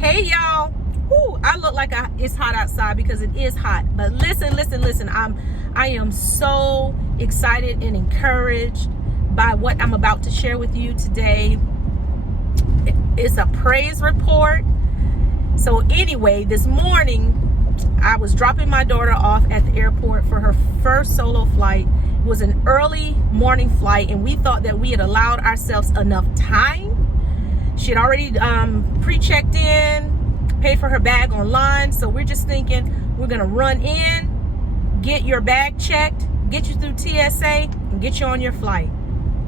Hey y'all. Woo, I look like it's hot outside because it is hot. But listen. I am so excited and encouraged by what I'm about to share with you today. It's a praise report. So anyway, this morning I was dropping my daughter off at the airport for her first solo flight. It was an early morning flight, and we thought that we had allowed ourselves enough time. She had already pre-checked in, paid for her bag online. So we're just thinking we're going to run in, get your bag checked, get you through TSA, and get you on your flight.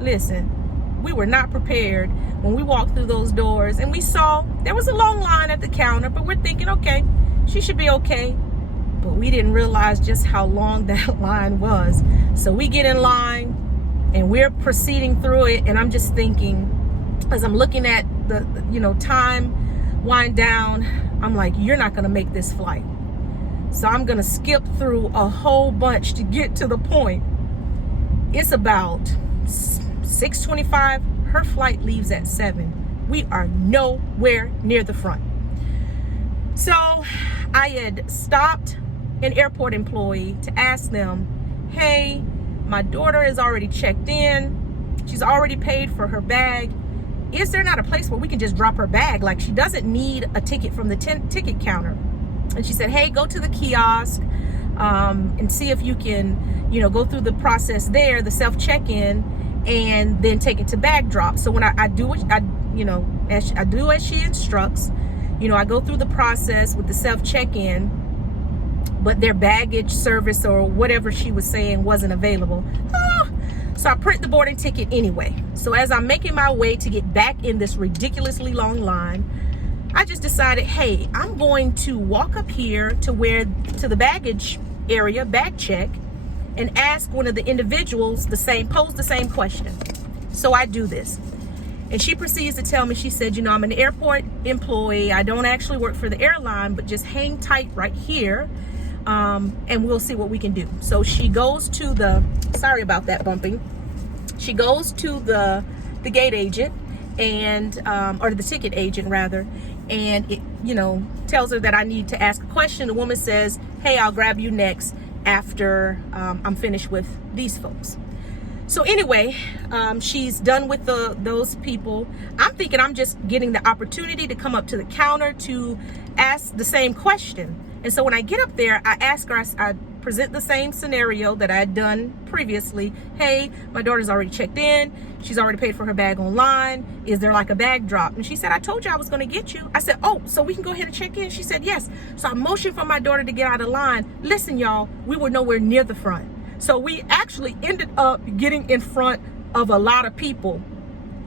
Listen, we were not prepared when we walked through those doors, and we saw there was a long line at the counter, but we're thinking, okay, she should be okay. But we didn't realize just how long that line was. So we get in line and we're proceeding through it, and I'm just thinking, as I'm looking at the time wind down, I'm like, you're not going to make this flight. So I'm going to skip through a whole bunch to get to the point. It's about 6:25. Her flight leaves at 7. We are nowhere near the front. So I had stopped an airport employee to ask them, hey, my daughter is already checked in. She's already paid for her bag. Is there not a place where we can just drop her bag? Like, she doesn't need a ticket from the ticket counter. And she said, hey, go to the kiosk and see if you can, go through the process there, the self check-in, and then take it to bag drop. So when I do as she instructs, I go through the process with the self check-in, but their baggage service or whatever she was saying wasn't available. So I print the boarding ticket anyway. So as I'm making my way to get back in this ridiculously long line, I just decided, hey, I'm going to walk up here to the baggage area, bag check, and ask one of the individuals pose the same question. So I do this. And she proceeds to tell me, she said, I'm an airport employee. I don't actually work for the airline, but just hang tight right here. And we'll see what we can do. So she goes to sorry about that bumping. She goes to the gate agent or the ticket agent rather, and it, tells her that I need to ask a question. The woman says, hey, I'll grab you next after I'm finished with these folks. So anyway, she's done with those people. I'm thinking I'm just getting the opportunity to come up to the counter to ask the same question. And so when I get up there, I ask her, I present the same scenario that I had done previously. Hey, my daughter's already checked in. She's already paid for her bag online. Is there like a bag drop? And she said, I told you I was going to get you. I said, oh, so we can go ahead and check in? She said, yes. So I motioned for my daughter to get out of line. Listen, y'all, we were nowhere near the front. So we actually ended up getting in front of a lot of people.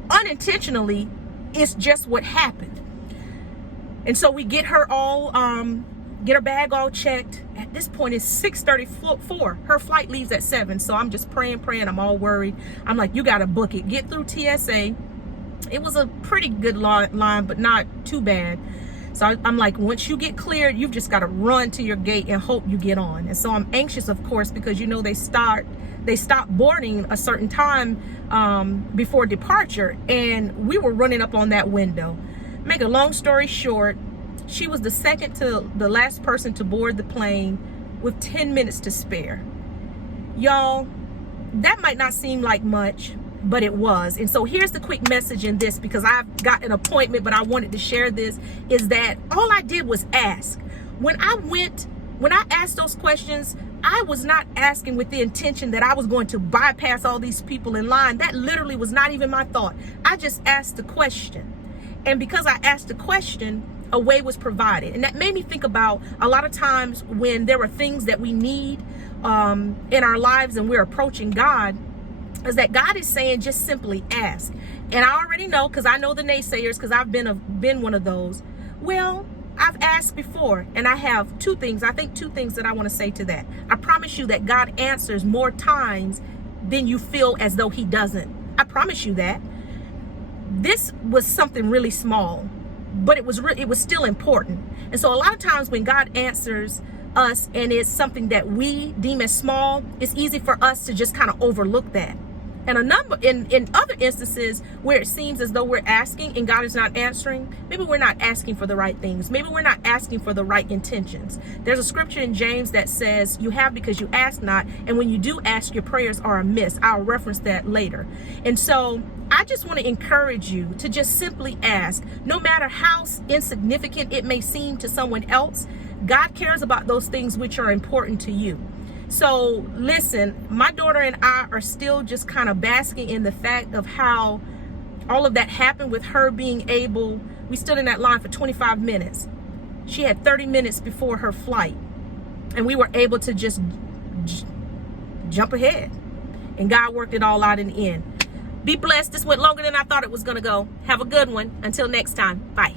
Unintentionally, it's just what happened. And so we get her all... get her bag all checked. At this point, it's 6:34. Her flight leaves at 7. So I'm just praying. I'm all worried. I'm like, you got to book it. Get through TSA. It was a pretty good line, but not too bad. So I'm like, once you get cleared, you've just got to run to your gate and hope you get on. And so I'm anxious, of course, because, they stop boarding a certain time before departure. And we were running up on that window. Make a long story short, she was the second to the last person to board the plane with 10 minutes to spare. Y'all, that might not seem like much, but it was. And so here's the quick message in this, because I've got an appointment, but I wanted to share this, is that all I did was ask. When I asked those questions, I was not asking with the intention that I was going to bypass all these people in line. That literally was not even my thought. I just asked the question. And because I asked the question, a way was provided. And that made me think about a lot of times when there are things that we need in our lives and we're approaching God, is that God is saying just simply ask. And I already know, because I know the naysayers, because I've been one of those. Well, I've asked before, and I have two things that I want to say to that. I promise you that God answers more times than you feel as though he doesn't. I promise you that. This was something really small, but it was still important. And so a lot of times when God answers us and it's something that we deem as small, it's easy for us to just kind of overlook that. And in other instances where it seems as though we're asking and God is not answering, maybe we're not asking for the right things. Maybe we're not asking for the right intentions. There's a scripture in James that says, you have because you ask not, and when you do ask, your prayers are amiss. I'll reference that later. And so I just want to encourage you to just simply ask, no matter how insignificant it may seem to someone else, God cares about those things which are important to you. So listen, my daughter and I are still just kind of basking in the fact of how all of that happened with her being able, we stood in that line for 25 minutes. She had 30 minutes before her flight, and we were able to just jump ahead, and God worked it all out in the end. Be blessed. This went longer than I thought it was going to go. Have a good one. Until next time. Bye.